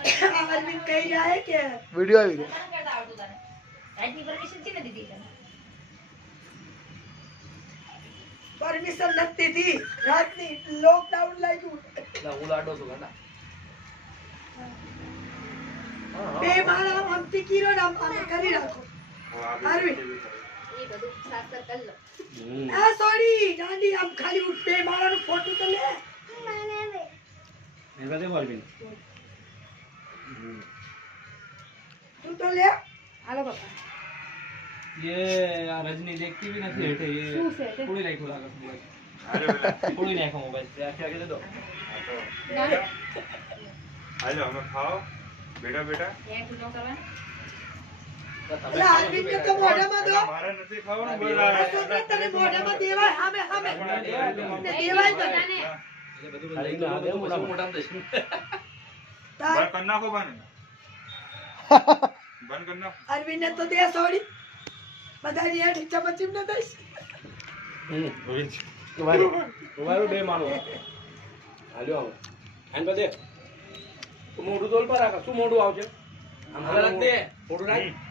અરવિંદ કહી રહ્યા હે કે વિડિયો આવી ગયો રાજની પરમિશન કેને દીધી તને પરમિશન નથી દી રાતની લોકડાઉન લાગ્યું ના હું લાડો છું ગાના બે માળા આમથી કીરો નામ કરી રાખો અરવિંદ એ બધું સાસર કર લો આ સોડી ગાંડી આમ ખાલી ઉઠ બે માળાનું ફોટો તો લે એવા દે મારબી તું તો લે હાલો બાપા ये रजनी देखती भी नहीं हेठे ये શું છે તે થોડી રાખો લાગે થોડી નાખો મોબાઈલ ત્યાં કે દે દો હાલો અમે ખાઓ બેટા બેટા એક નો કરવા એટલે અરવિંદ ને તો મોઢામાં દો મારે નથી ખાવાનું બોલા છોકરા તને મોઢામાં દેવાય હામે હામે ને દેવાય તો પોતાને એટલે બધું લઈ લો મોટા મોટા દઈશું તાર બંધ કર નાખો બાને બંધ કર નાખો અરવિંદ ને તો દે સોડી બધાની હેઠ ચમચીમ ને દઈશ તમારું બે માનો હાલ્યો આવો આન પર દે તું મોઢું તોલ પર રાખ શું મોઢું આવશે આમ હાલ દે મોઢું રાખ